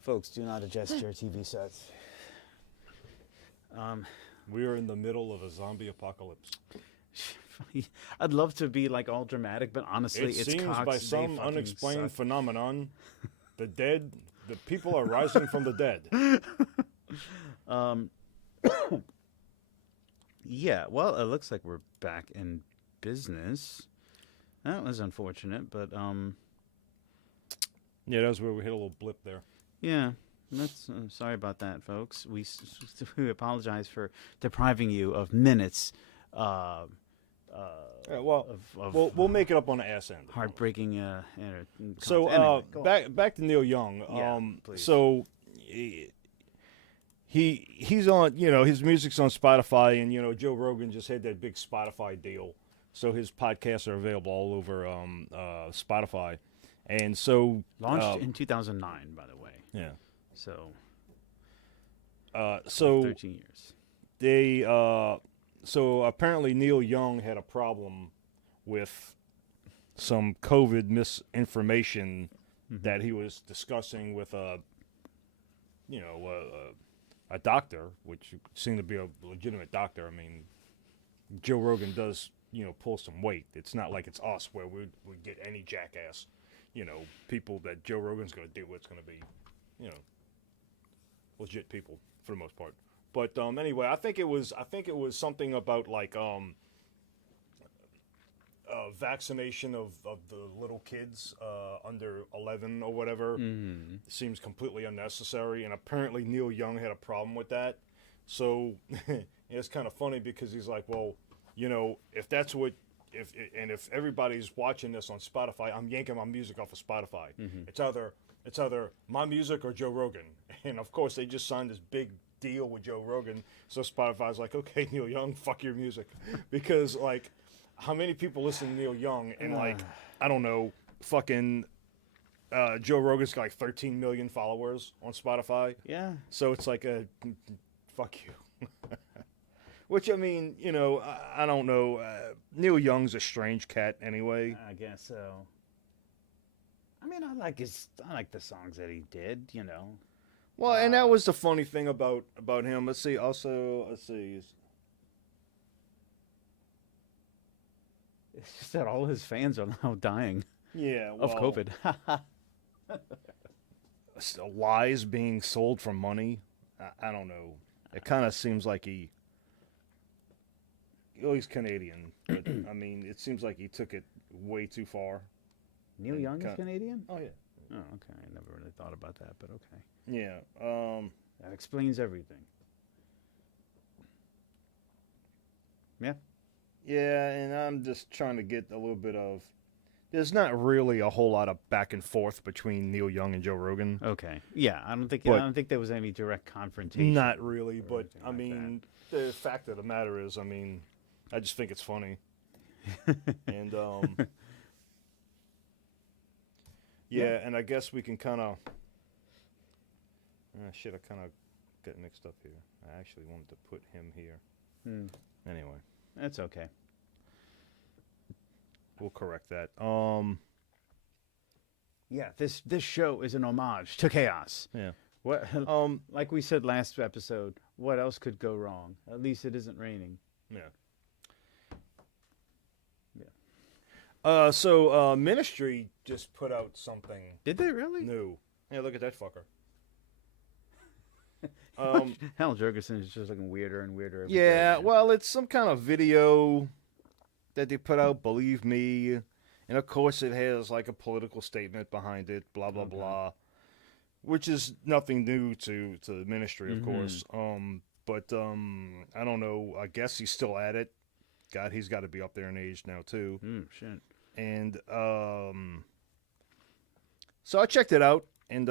Folks, do not adjust your TV sets. We are in the middle of a zombie apocalypse. I'd love to be like all dramatic, but honestly, It it's seems Cox, by they some fucking unexplained suck. phenomenon, the people are rising from the dead. Yeah, well, it looks like we're back in business. That was unfortunate, but Yeah, that was where we hit a little blip there. yeah, that's sorry about that, folks. We apologize for depriving you of minutes. We'll make it up on the ass end. Heartbreaking. So anyway, go on. back to Neil Young. Yeah, please. So he's on, his music's on Spotify, and Joe Rogan just had that big Spotify deal, so his podcasts are available all over Spotify, and so Launched in 2009, by the way. yeah. So 13 years. They so apparently Neil Young had a problem with some COVID misinformation that he was discussing with a doctor, which seemed to be a legitimate doctor. I mean, Joe Rogan does pull some weight. It's not like it's us where we get any jackass people that Joe Rogan's going to deal with. It's going to be legit people for the most part. But anyway, I think it was something about like vaccination of the little kids under 11 or whatever. Seems completely unnecessary, and apparently Neil Young had a problem with that. So it's kind of funny because he's like, well, if that's what if everybody's watching this on Spotify, I'm yanking my music off of Spotify. It's either my music or Joe Rogan, and of course they just signed this big deal with Joe Rogan, so Spotify's like, okay, Neil Young, fuck your music, because like, how many people listen to Neil Young, and like, I don't know, fucking Joe Rogan's got like 13 million followers on Spotify. Yeah. So it's like a fuck you. Which, I mean, I don't know. Neil Young's a strange cat anyway. I guess so. I mean, I like the songs that he did, Well, and that was the funny thing about him. Let's see. It's just that all his fans are now dying Yeah, of COVID. Lies being sold for money. I don't know. It kind of seems like he's Canadian, but I mean, it seems like he took it way too far. Neil Young is Canadian? Oh, yeah. Oh, okay. I never really thought about that, but okay. Yeah. That explains everything. Yeah. Yeah, and I'm just trying to get a little bit of... There's not really a whole lot of back and forth between Neil Young and Joe Rogan. Okay. Yeah, I don't think there was any direct confrontation. Not really, but I like mean, the fact of the matter is, I mean, I just think it's funny. And yeah, and I guess we can kind of... shit, I kind of got mixed up here. I actually wanted to put him here. Anyway. That's okay. We'll correct that. Yeah, this show is an homage to chaos. Yeah. What like we said last episode, what else could go wrong? At least it isn't raining. Yeah. Yeah. So Ministry just put out something Did they really? new. Yeah, look at that fucker. Hal Jurgensen is just looking weirder and weirder. Every Yeah, day, well, it's some kind of video that they put out, believe me. And of course it has like a political statement behind it, blah, blah, blah. Which is nothing new to the Ministry, of course. But I don't know. I guess he's still at it. God, he's got to be up there in age now, too. Shit. And so I checked it out, and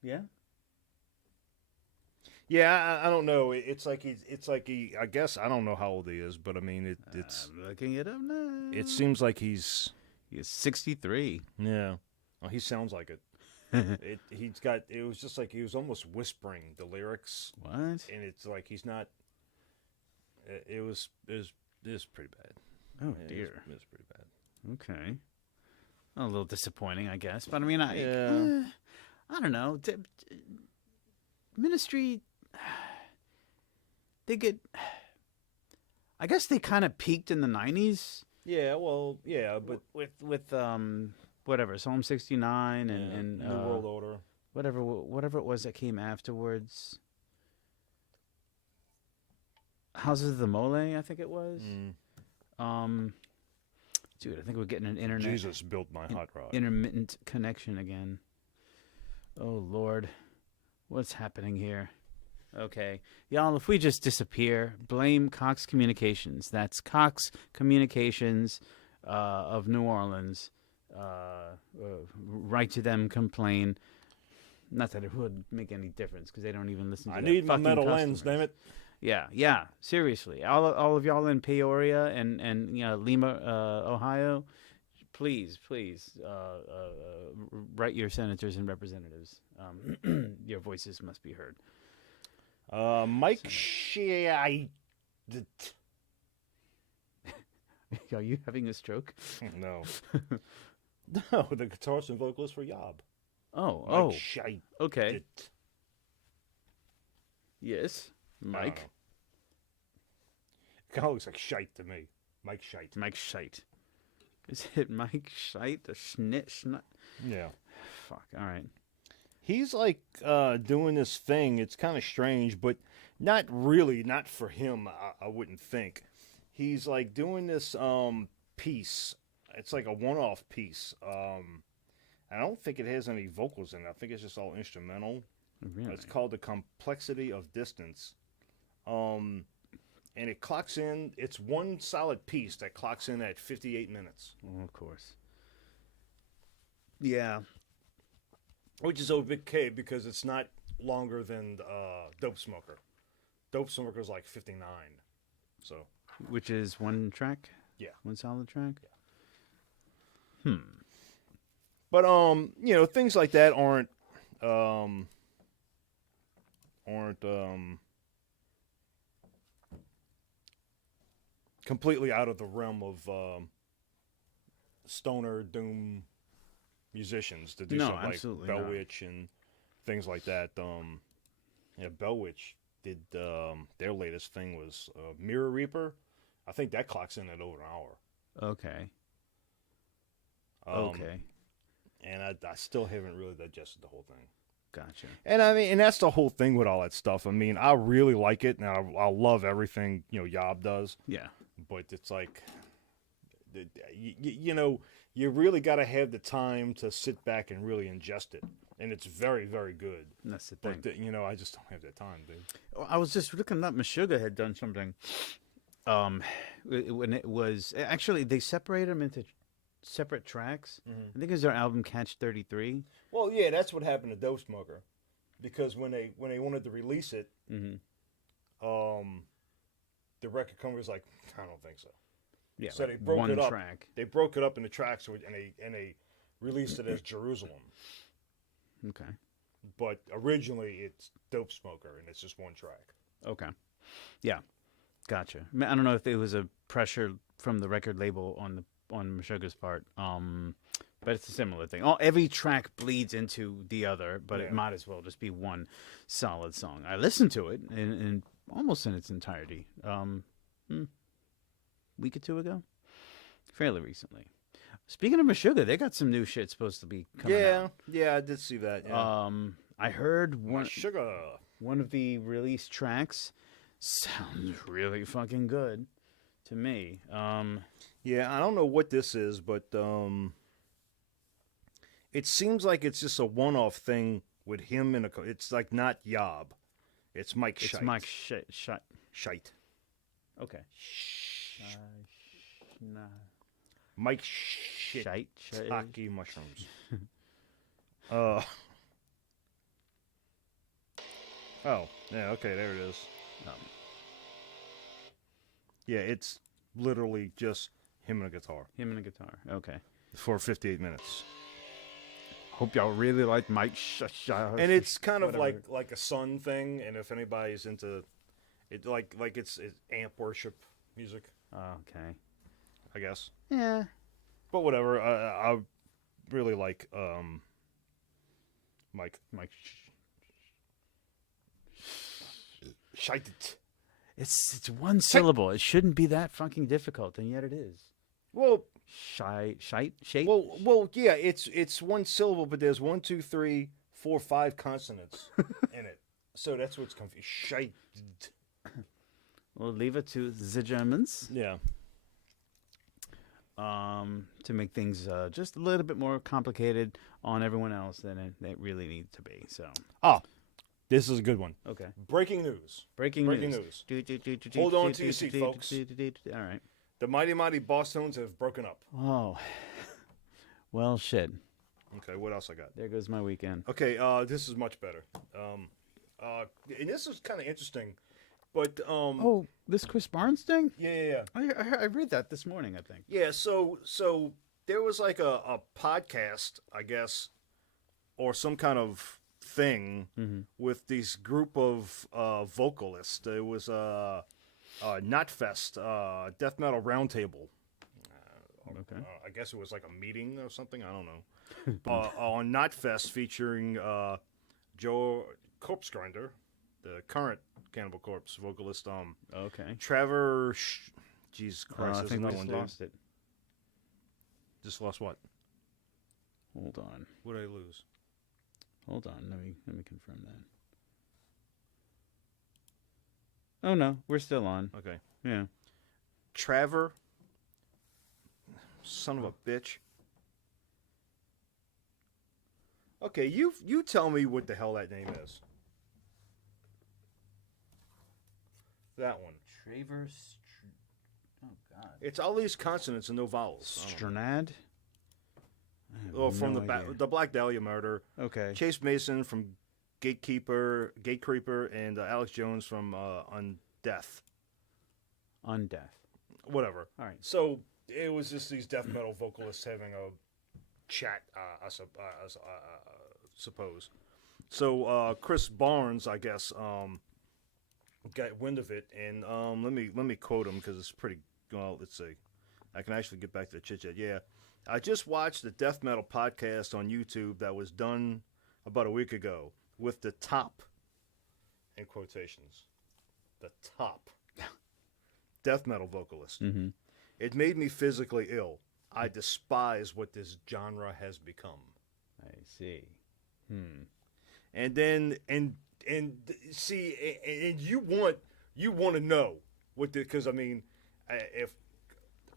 Yeah. yeah, I don't know. It's like he. I guess I don't know how old he is, but I mean, it's. I'm looking it up now. It seems like he's 63. Yeah. Oh, he sounds like it. It was just like he was almost whispering the lyrics. What? And it's like he's not. It was pretty bad. Oh, Yeah, dear. It was pretty bad. Okay. A little disappointing, I guess. But I mean, I don't know. Ministry, they get. I guess they kind of peaked in the 90s. Yeah, well, yeah, but with whatever Psalm 69 and New World Order. whatever it was that came afterwards. Houses of the Mole, I think it was. Dude, I think we're getting an internet. Jesus built my hot rod. Intermittent connection again. Oh Lord, what's happening here? Okay, y'all, if we just disappear, blame Cox Communications. That's Cox Communications of New Orleans. Write to them, complain. Not that it would make any difference because they don't even listen to I their need my fucking metal customers. lens, damn it. Yeah, seriously. All of y'all in Peoria and Lima, Ohio, please, write your senators and representatives. Your voices must be heard. Mike Shea. Are you having a stroke? No. No, the guitarist and vocalist for Yob. Oh, Mike Shea. okay. Yes, Mike. Kind of looks like shite to me. Mike Shite. Mike Shite. Is it Mike Shite? A schnut? Yeah. Fuck, all right. He's like doing this thing. It's kind of strange, but not really. Not for him, I wouldn't think. He's like doing this piece. It's like a one-off piece. I don't think it has any vocals in it. I think it's just all instrumental. Really? It's called The Complexity of Distance. And it clocks in. It's one solid piece that clocks in at 58 minutes. Oh, of course. Yeah. Which is okay because it's not longer than Dope Smoker. Dope Smoker's like 59. So. Which is one track? Yeah. One solid track? Yeah. But things like that aren't completely out of the realm of stoner doom musicians to do No, something like absolutely Bell not. Witch and things like that. Bell Witch did their latest thing was Mirror Reaper. I think that clocks in at over an hour. Okay. And I still haven't really digested the whole thing. Gotcha. And I mean, and that's the whole thing with all that stuff. I mean, I really like it, and I love everything Yob does. Yeah. But it's like, you really got to have the time to sit back and really ingest it, and it's very, very good. And that's the thing. But I just don't have that time, dude. I was just looking up. Meshuggah had done something. When it was actually they separated them into separate tracks. Mm-hmm. I think it was their album Catch 33. Well, yeah, that's what happened to Dope Smoker, because when they wanted to release it, the record company was like, I don't think so. Yeah. So like they broke one it up. track. They broke it up into tracks, and they released it as Jerusalem. Okay. But originally, it's Dope Smoker, and it's just one track. Okay. Yeah. Gotcha. I don't know if it was a pressure from the record label on Meshuggah's part. But it's a similar thing. Every track bleeds into the other, but it might as well just be one solid song. I listened to it in almost in its entirety. Week or two ago, fairly recently. Speaking of Meshuggah, they got some new shit supposed to be coming out. Yeah, I did see that. Yeah. I heard Sugar. one of the released tracks sounds really fucking good to me. Yeah, I don't know what this is, but it seems like it's just a one-off thing with him and it's like not Yob. It's Mike Shite. It's Mike Shite. Shite. Okay. Mike Shite. Shite. Taki mushrooms. Oh, yeah, okay, there it is. Yeah, it's literally just him and a guitar. Him and a guitar. Okay. For 58 minutes. Hope y'all really like Mike Shite. And it's kind of Whatever. like a sun thing, and if anybody's into it, like it's amp worship music. Okay. I guess. Yeah. But whatever. I really like Mike. Shite. It's one syllable. It shouldn't be that fucking difficult, and yet it is. Well, Shite. well, yeah. It's one syllable, but there's 1, 2, 3, 4, 5 consonants in it. So that's what's confusing. Shite. We'll leave it to the Germans. Yeah. To make things just a little bit more complicated on everyone else than it really needs to be. So. This is a good one. Okay. Breaking news. Breaking news. Hold on to your seat, folks. All right. The mighty Boss Tones have broken up. Oh. Well, shit. Okay, what else I got? There goes my weekend. Okay, this is much better. And this is kind of interesting, but Oh, this Chris Barnes thing? yeah. I read that this morning, I think. Yeah, so there was like a podcast, I guess, or some kind of thing with this group of vocalists. It was Notfest, Death Metal Roundtable. Okay. I guess it was like a meeting or something. I don't know. On Notfest featuring Joe Corpsegrinder, the current Cannibal Corpse vocalist. Okay. Trevor. Jesus Christ, I there's think we another just one, dude. lost it. Just lost what? Hold on. What did I lose? Hold on. Let me confirm that. Oh no, we're still on. Okay. Yeah. Trevor. Son of a bitch. Okay, you tell me what the hell that name is. That one. Travers. Oh God. It's all these consonants and no vowels. Stronad. Oh, from the Black Dahlia murder. Okay. Chase Mason from Gatekeeper, and Alex Jones from Undeath. Undeath. Whatever. All right. So it was just these death metal vocalists having a chat, I suppose. So Chris Barnes, I guess, got wind of it, and let me quote him because it's pretty. Well, let's see. I can actually get back to the chit chat. Yeah, I just watched the death metal podcast on YouTube that was done about a week ago with the top, in quotations, the top death metal vocalist. Mm-hmm. It made me physically ill. I despise what this genre has become. I see. And then and see, and you want to know what the, because I mean, if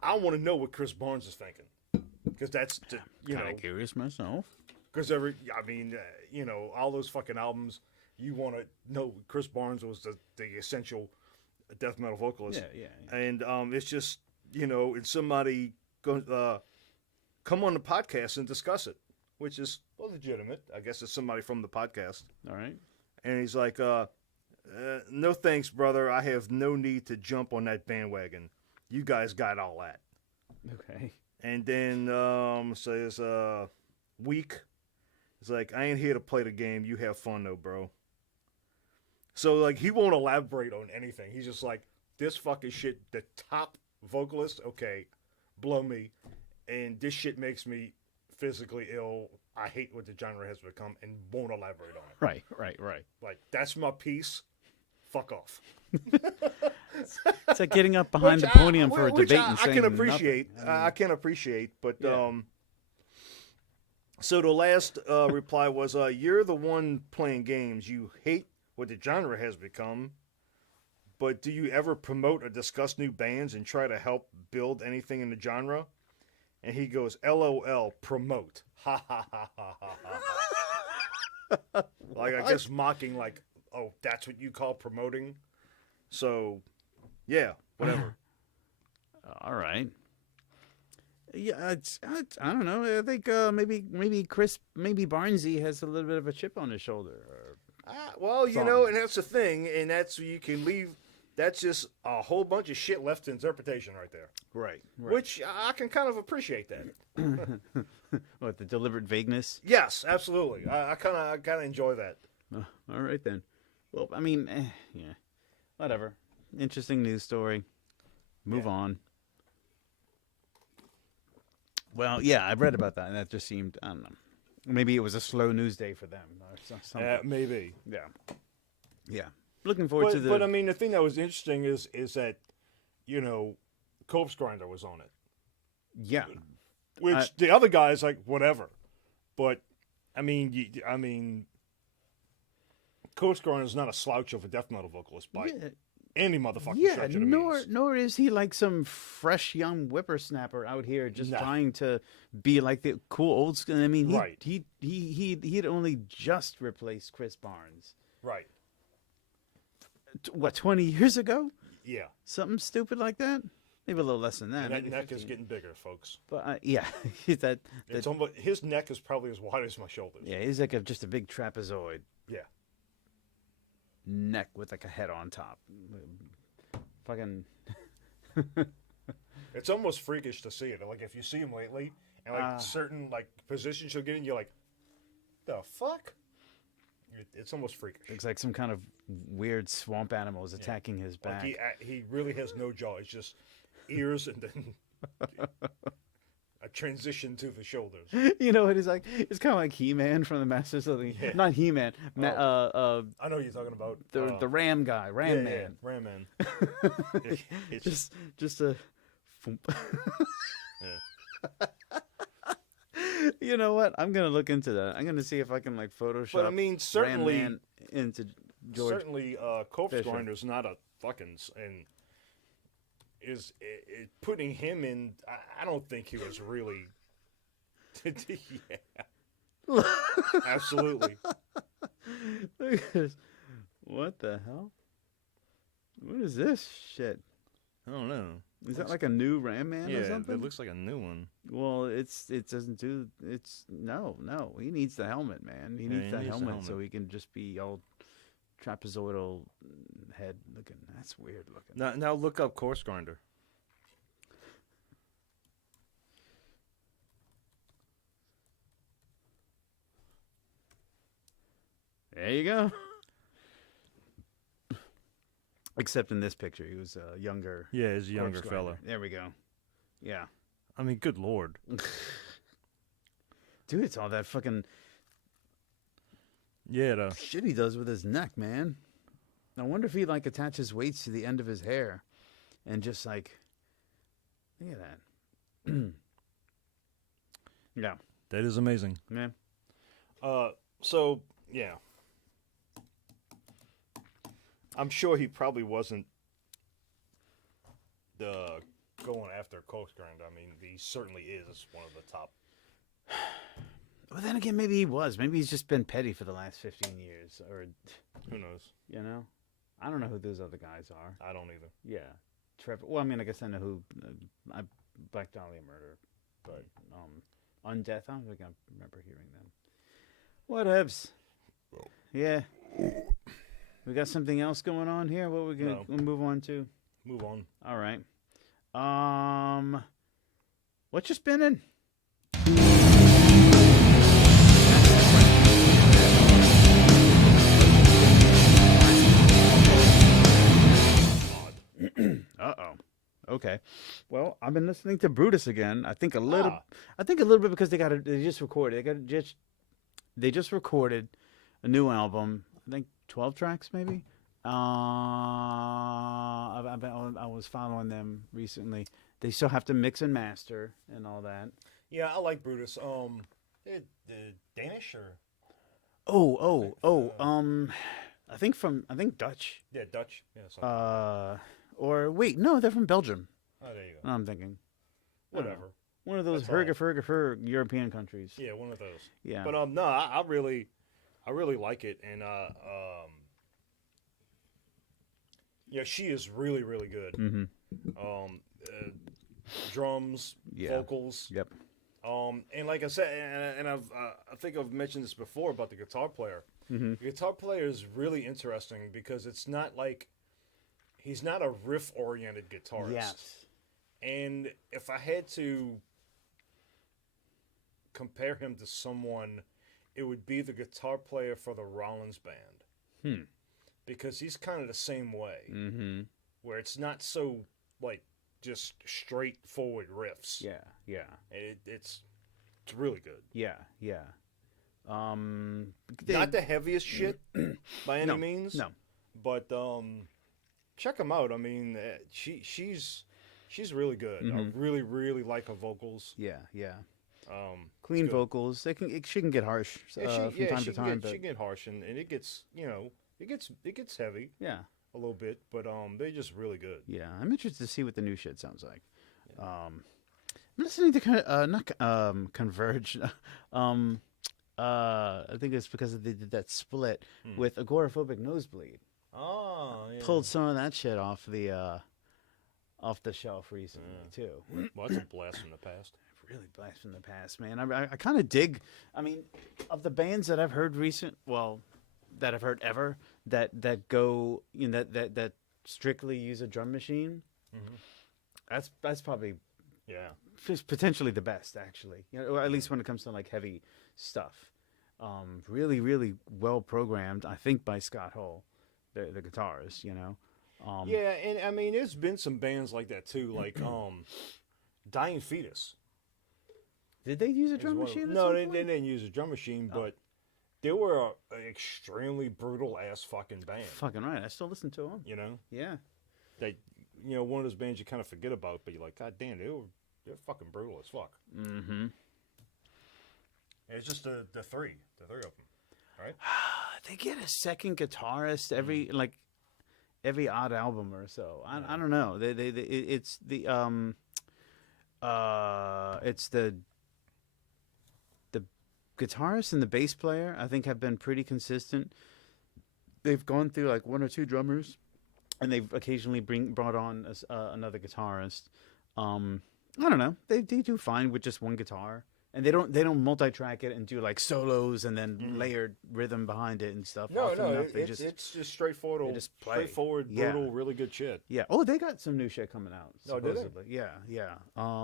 I want to know what Chris Barnes is thinking, because that's you know, Kind of curious myself. because all those fucking albums, you want to know Chris Barnes was the essential death metal vocalist. Yeah. And it's just, and somebody come on the podcast and discuss it, which is legitimate. I guess it's somebody from the podcast. All right. And he's like, no thanks, brother. I have no need to jump on that bandwagon. You guys got all that. Okay. And then says, weak. It's like, I ain't here to play the game. You have fun, though, bro. So, like, he won't elaborate on anything. He's just like, this fucking shit, the top vocalist, okay, blow me. And this shit makes me physically ill. I hate what the genre has become and won't elaborate on it. Right. Like, that's my piece. Fuck off. It's like getting up behind the Which podium for a which debate and I saying can appreciate. nothing. I can appreciate, but Yeah. So the last reply was, "You're the one playing games. You hate what the genre has become, but do you ever promote or discuss new bands and try to help build anything in the genre?" And he goes, "LOL, promote." Ha ha ha ha ha ha. Like, I guess mocking, like, oh, that's what you call promoting. So, yeah, whatever. All right. Yeah, I don't know. I think maybe Barnesy has a little bit of a chip on his shoulder. Well, and that's the thing, and that's you can leave. That's just a whole bunch of shit left to interpretation right there. Right. Which I can kind of appreciate that. What, the deliberate vagueness? Yes, absolutely. I kind of enjoy that. All right then. Well, I mean, yeah, whatever. Interesting news story. Move on. Well, yeah, I read about that, and that just seemed, I don't know. Maybe it was a slow news day for them or something. Maybe. Yeah. Yeah. Looking forward to the... But I mean, the thing that was interesting is that, Corpse Grinder was on it. Yeah. Which the other guy's like, whatever. But, I mean, Corpse Grinder is not a slouch of a death metal vocalist by any motherfucking stretch of the means. Nor is he like some fresh young whippersnapper out here just trying to be like the cool old school. I mean, he'd only just replaced Chris Barnes. Right. What, 20 years ago? Yeah. Something stupid like that? Maybe a little less than that. And that maybe neck 15. is getting bigger, folks. But yeah, It's almost, his neck is probably as wide as my shoulders. Yeah, he's like just a big trapezoid. Yeah. Neck with like a head on top. Fucking. It's almost freakish to see it. Like if you see him lately, and like certain like positions he'll get in, you're like, the fuck? It's almost freakish. Looks like some kind of weird swamp animal is attacking his back. Like he really has no jaw. It's just ears and then a transition to the shoulders. You know what he's like? It's kind of like He-Man from the Masters of the... Yeah. Not He-Man. I know what you're talking about. The Ram guy. Ram Man. Yeah, Ram Man. It's Just a... yeah. You know what? I'm going to look into that. I'm going to see if I can like Photoshop But I mean, certainly... Ram Man into George. Certainly, Corpse Fisher. Grinder's not a fucking... And is it, putting him in... I don't think he was really... Yeah. Absolutely. Look at this. What the hell? What is this shit? I don't know. Is that like a new Ram Man or Yeah, something? it looks like a new one. Well, it doesn't do no. He needs the helmet, man. He needs that helmet so he can just be all trapezoidal head looking. That's weird looking. Now look up Corpse Grinder. There you go. Except in this picture, he was a younger. Yeah, he's a younger corpse fella. grinder. There we go. Yeah. I mean, good lord. Dude, it's all that fucking Yeah, the shit he does with his neck, man. I wonder if he like attaches weights to the end of his hair and just like look at that. Yeah. that is amazing. Man. So, yeah. I'm sure he probably wasn't going after Corpse Grinder. I mean, he certainly is one of the top. Well, then again, maybe he was. Maybe he's just been petty for the last 15 years. Or, Who knows? you know? I don't know who those other guys are. I don't either. Yeah. Trevor. Well, I mean, I guess I know who. Black Dahlia Murder. But Undeath, I don't think I remember hearing them. Whatevs. Yeah. We got something else going on here? What we're going to move on to? Move on. All right. What you spinning? Uh-oh. Okay. Well, I've been listening to Brutus again. I think a little bit because they just recorded. They just recorded a new album. I think 12 tracks maybe. I was following them recently. They still have to mix and master and all that. Yeah, I like Brutus. Danish or? I think Dutch. Yeah, Dutch. Yeah. Something. Or wait, no, they're from Belgium. Oh, there you go. I'm thinking. Whatever. One of those That's Herger European countries. Yeah, one of those. Yeah. But no, I really like it, and yeah, she is really, really good. Mm-hmm. Drums, vocals. Yep. And like I said, and I think I've mentioned this before about the guitar player. Mm-hmm. The guitar player is really interesting because it's not like he's not a riff-oriented guitarist. Yes. And if I had to compare him to someone, it would be the guitar player for the Rollins band. Because he's kind of the same way. Mm-hmm. Where it's not so, like, just straightforward riffs. Yeah, yeah, It's really good. yeah, yeah. Not the heaviest shit by any No, means. no. But check them out. I mean, she's really good. I really really like her vocals. Yeah, yeah. it's Clean good. vocals. She can get harsh from time to time, she but can get harsh and it gets it gets heavy yeah, a little bit, but they're just really good. yeah. I'm interested to see what the new shit sounds like. I'm listening to not Converge. I think it's because they did that split with Agoraphobic Nosebleed. Oh, yeah. Pulled some of that shit off the shelf recently too. Well, that's a blast from the past. Really blast from the past, man. I kind of dig. I mean, of the bands that I've heard that I've heard ever that go that strictly use a drum machine. That's probably potentially the best, actually. Or at least when it comes to like heavy stuff. Really, really well programmed. I think by Scott Hull, the guitarist. Yeah, and I mean, there's been some bands like that too, like Dying Fetus. Did they use a drum machine? No, they didn't use a drum machine, but they were an extremely brutal ass fucking band. Fucking right. I still listen to them. Yeah. They, one of those bands you kind of forget about, but you're like, God damn, they're fucking brutal as fuck. Mm-hmm. It's just the three of them, right? They get a second guitarist every odd album or so. I don't know. It's the guitarist and the bass player, I think, have been pretty consistent. They've gone through like one or two drummers, and they've occasionally brought on another guitarist. I don't know. They do fine with just one guitar, and they don't multi-track it and do like solos and then layered rhythm behind it and stuff. It's just straightforward. They just play. Straightforward, brutal, really good shit. Yeah. Oh, they got some new shit coming out. Oh, did they? Supposedly. Yeah, yeah.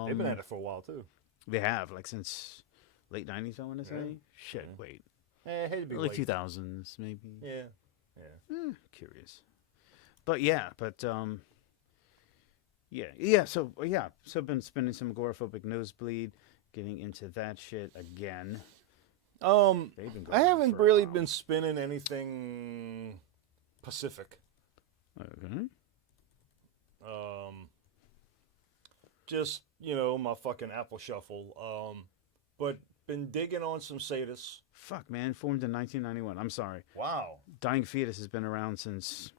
They've been at it for a while too. They have, like, since late 90s, I want to say. Shit, wait. I hate to be Early late. 2000s, maybe. Yeah. Curious. But, yeah, so I've been spending some Agoraphobic Nosebleed, getting into that shit again. They've been going I on haven't for a really while. been spinning anything Pacific. Okay. Just, my fucking Apple Shuffle. But been digging on some Fetus. Fuck, man. Formed in 1991. I'm sorry. Wow. Dying Fetus has been around since,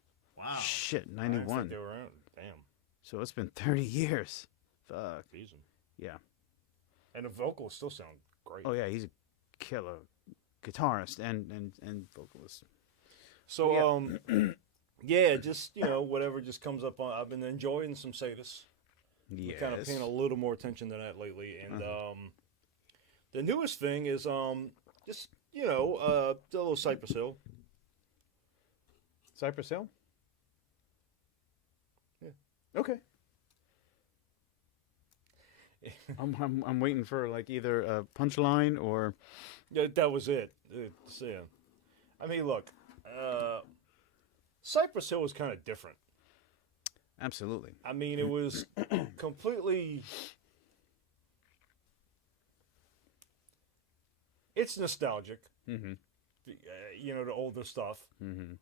shit, I didn't think 91. they were around. Damn. So it's been 30 years. Fuck. Decent. Yeah. And the vocals still sound great. Oh, yeah, he's a killer guitarist and vocalist. So, just, whatever just comes up on. I've been enjoying some Fetus. Yes. Kind of paying a little more attention to that lately. And the newest thing is just, the little Cypress Hill. Cypress Hill? Yeah. Okay. I'm waiting for like either a punchline or Yeah, that was it. I mean, look, Cypress Hill was kind of different. absolutely. I mean, it was completely. It's nostalgic. Mm-hmm. The older stuff. Mm-hmm.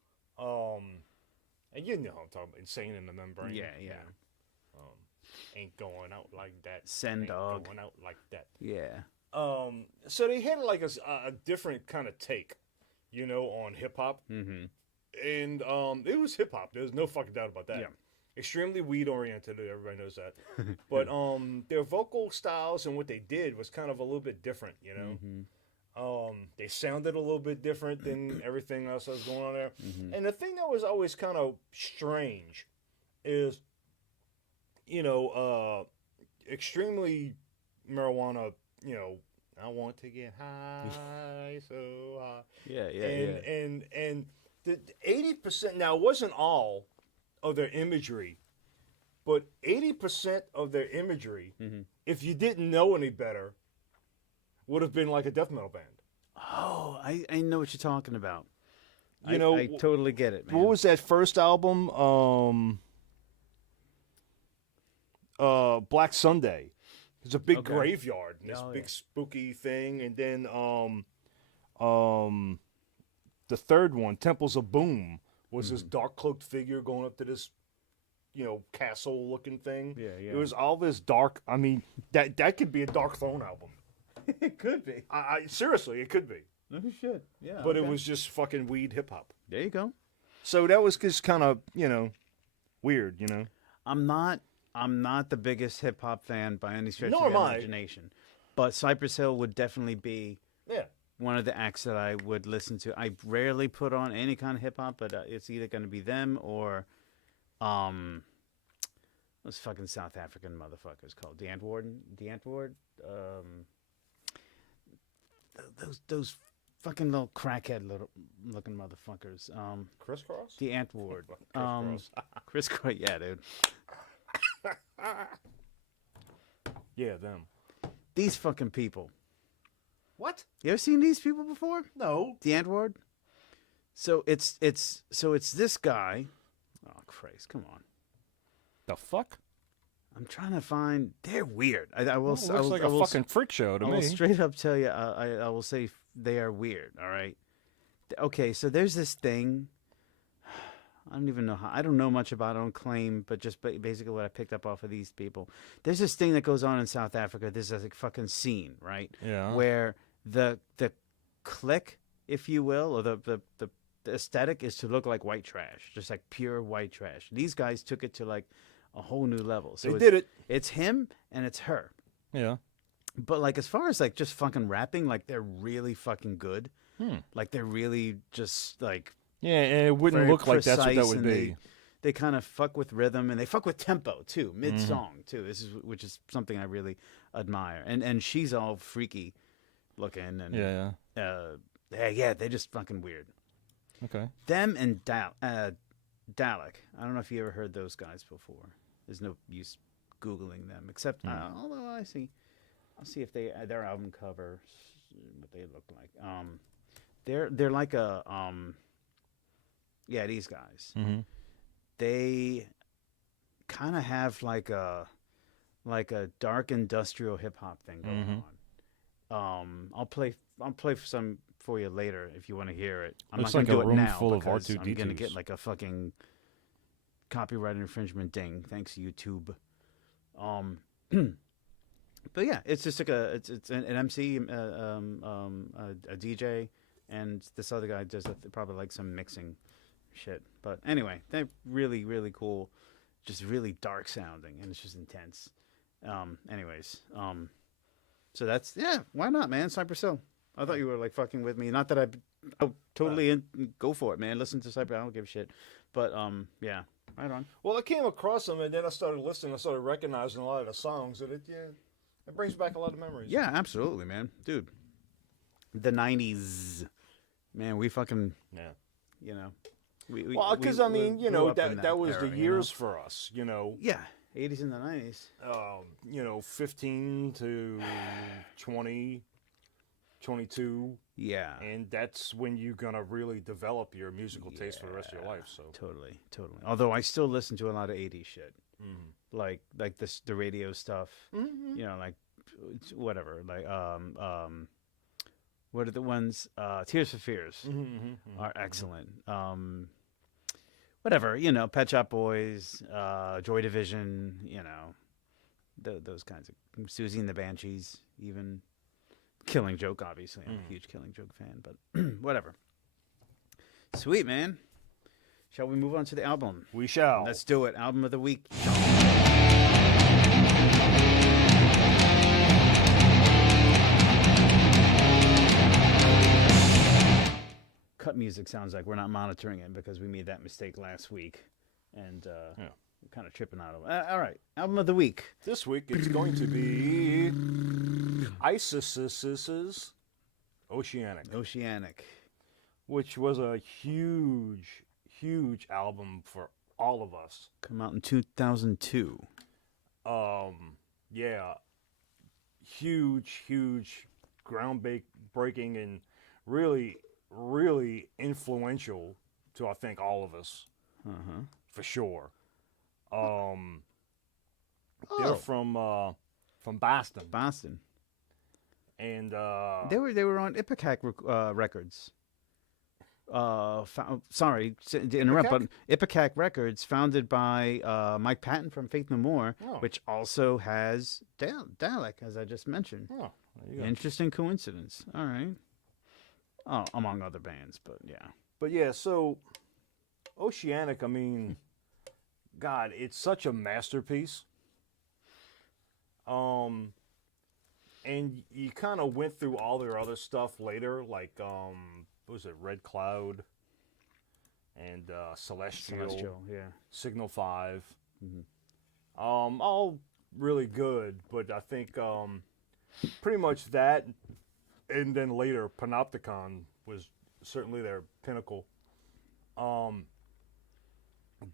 And you know how I'm talking about Insane in the Membrane. Yeah. Ain't going out like that. Send Ain't dog. going out like that. Yeah. So they had like a different kind of take, on hip hop. Mm-hmm. And it was hip hop. There's no fucking doubt about that. Yeah. Extremely weed oriented. Everybody knows that. But their vocal styles and what they did was kind of a little bit different. Mm-hmm. They sounded a little bit different than everything else that was going on there. Mm-hmm. And the thing that was always kind of strange is, extremely marijuana. I want to get high, so high. Yeah. And the 80%, now it wasn't all of their imagery, but 80% of their imagery, if you didn't know any better, would have been like a death metal band. Oh, I know what you're talking about. You know, I totally get it, man. What was that first album? Black Sunday. It's a big Okay. graveyard, and this Oh, big yeah. spooky thing, and then the third one, Temples of Boom, was this dark cloaked figure going up to this, castle looking thing. Yeah, yeah. It was all this dark. I mean, that could be a Dark Throne album. It could be. I seriously, it could be. No shit. Yeah. But it was just fucking weed hip hop. There you go. So that was just kind of, weird, I'm not the biggest hip hop fan by any stretch Nor of the am I. imagination, but Cypress Hill would definitely be Yeah. one of the acts that I would listen to. I rarely put on any kind of hip hop, but it's either going to be them or those fucking South African motherfuckers called the Antwoord. Those fucking little crackhead looking motherfuckers. Crisscross? The Antwoord. Crisscross. Crisscross. Yeah, dude. Yeah, them. These fucking people. What? You ever seen these people before? No. The Antwoord. So it's this guy. Oh Christ! Come on. The fuck? I'm trying to find. They're weird. I will. Looks I will, like I a will, fucking freak show to I me. will straight up tell you. I will say they are weird. All right. Okay. So there's this thing. I don't even know how. I don't know much about it. I don't claim, but just basically what I picked up off of these people. There's this thing that goes on in South Africa. This is a fucking scene, right? Yeah. Where the clique, if you will, or the aesthetic is to look like white trash, just like pure white trash. These guys took it to like a whole new level. So They did it. It's him and it's her. Yeah. But like as far as like just fucking rapping, like they're really fucking good. Like they're really just like Yeah, and it wouldn't very look like that's what that precise, would and be. They kind of fuck with rhythm and they fuck with tempo too, mid song too. Which is something I really admire. And she's all freaky looking and Yeah. yeah, they're just fucking weird. Okay. Them and Dalek. I don't know if you ever heard those guys before. There's no use googling them, except although I'll see if their album cover, what they look like. They're like a these guys. Mm-hmm. They kind of have like a dark industrial hip hop thing going on. I'll play some for you later if you want to hear it. I'm Looks not like gonna a do it room now full of because I'm R2D2s. gonna get like a fucking copyright infringement ding. Thanks YouTube. But yeah, it's just like it's an MC, a DJ, and this other guy does probably like some mixing shit. But anyway, they're really really cool, just really dark sounding, and it's just intense. So that's why not, man? Cypress Hill. I thought you were like fucking with me. Not that I totally go for it, man. Listen to Cypress. I don't give a shit. But yeah, right on. Well, I came across them, and then I started listening. I started recognizing a lot of the songs, and it brings back a lot of memories. Yeah, absolutely, man, dude. The '90s, man. We fucking Yeah. Well, because I mean, that was era, the years for us. Yeah, '80s and the '90s. 15 to 20, 22. Yeah, And that's when you're going to really develop your musical taste for the rest of your life. So totally. Although I still listen to a lot of '80s shit, like the radio stuff. Like whatever. Like what are the ones? Tears for Fears are excellent. Whatever, Pet Shop Boys, Joy Division, those kinds of Susie and the Banshees, even Killing Joke. Obviously, I'm a huge Killing Joke fan, but whatever. Sweet, man. Shall we move on to the album? we shall. Let's do it. Album of the week. Cut music sounds like we're not monitoring it because we made that mistake last week, and we're kind of tripping out of it. All right, album of the week. This week it's going to be Isis's Oceanic, which was a huge, huge album for all of us. Come out in 2002. Yeah, huge, groundbreaking, and really, really influential to I think all of us, for sure. Their from Boston, Boston. and They were on Ipecac Records. Sorry to interrupt, but Ipecac Records, founded by Mike Patton from Faith No More, Oh. which also has Dalek, as I just mentioned. oh, there you go. Interesting coincidence. All right. Oh, among other bands, but yeah. But yeah, so Oceanic, I mean, God, it's such a masterpiece. And you kind of went through all their other stuff later, like what was it, Red Cloud and Celestial, Yeah. Signal 5. Mhm. All really good, but I think pretty much that, and then later Panopticon was certainly their pinnacle.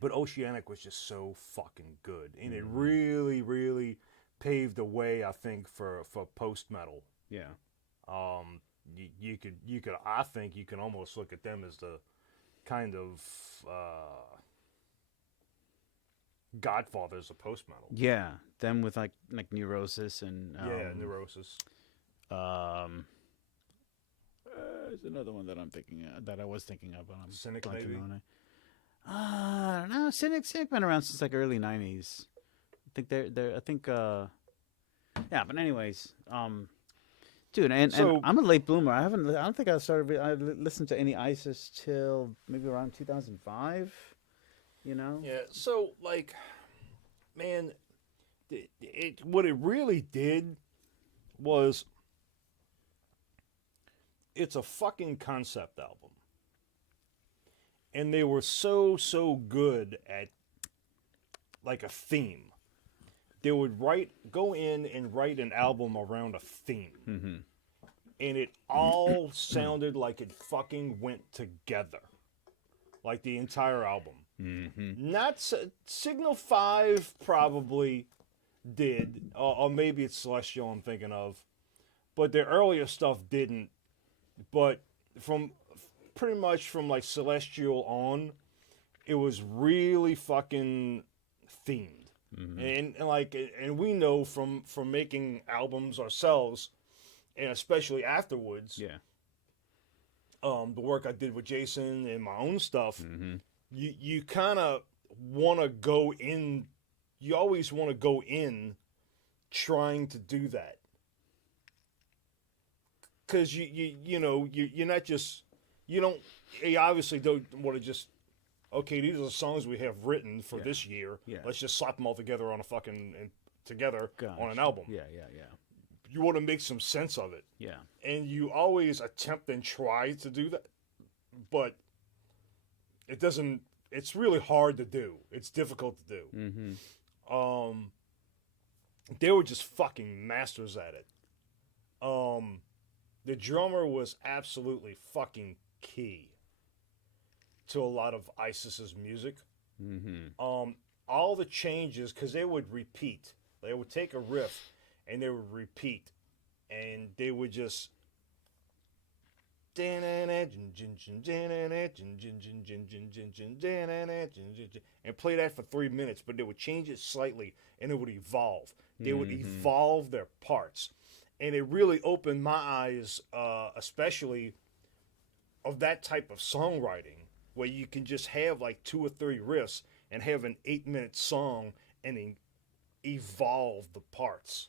But Oceanic was just so fucking good, and it really, really paved the way, I think, for post metal. Yeah. You could I think you can almost look at them as the kind of godfathers of post metal. Yeah. Them with like Neurosis and Neurosis. There's another one that I'm thinking that I was thinking of. But I'm Cynic, blanking maybe? on it. I don't know. Cynic been around since like early '90s. I think they're. I think. Yeah, but anyways, dude, and I'm a late bloomer. I don't think I started. I listened to any ISIS till maybe around 2005. You know. Yeah. So like, man, what it really did was, it's a fucking concept album. And they were so good at like a theme. They would go in and write an album around a theme. Mm-hmm. And it all sounded like it fucking went together. Like the entire album. Mm-hmm. Not Signal 5 probably did, or maybe it's Celestial I'm thinking of. But the earlier stuff didn't. But pretty much from like Celestial on, it was really fucking themed. Mm-hmm. And we know from making albums ourselves, and especially afterwards, Yeah. The work I did with Jason and my own stuff, Mm-hmm. you kind of want to go in. You always want to go in trying to do that, because you're not just, you obviously don't want to just, okay, these are the songs we have written for this year. Yeah. Let's just slap them all together on a fucking on an Gosh. album. Yeah. You want to make some sense of it, Yeah. and you always attempt and try to do that, but it doesn't. It's really hard to do. It's difficult to do. Mm-hmm. They were just fucking masters at it. The drummer was absolutely fucking key to a lot of ISIS's music. Mm-hmm. All the changes, because they would repeat. They would take a riff and they would repeat, and they would just and play that for 3 minutes, but they would change it slightly and it would evolve. They would evolve their parts, and it really opened my eyes, especially of that type of songwriting, where you can just have like 2 or 3 riffs and have an 8-minute song and then evolve the parts.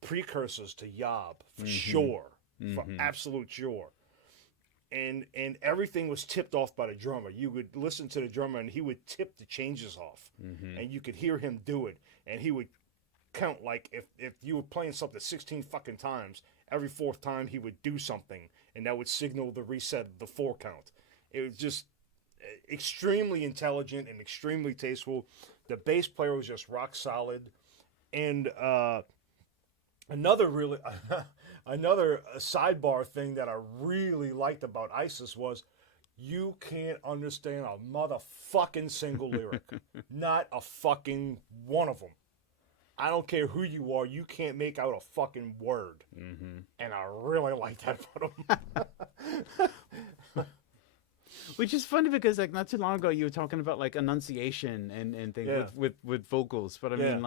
Precursors to Yob, for sure, for absolute sure. And everything was tipped off by the drummer. You would listen to the drummer and he would tip the changes off, and you could hear him do it. And he would count, like if you were playing something 16 fucking times, every 4th time he would do something, and that would signal the reset of the 4 count. It was just extremely intelligent and extremely tasteful. The bass player was just rock solid, and another sidebar thing that I really liked about ISIS was, you can't understand a motherfucking single lyric. Not a fucking one of them. I don't care who you are, you can't make out a fucking word. And I really like that about them. Which is funny because like not too long ago you were talking about like enunciation and things with vocals, but I mean like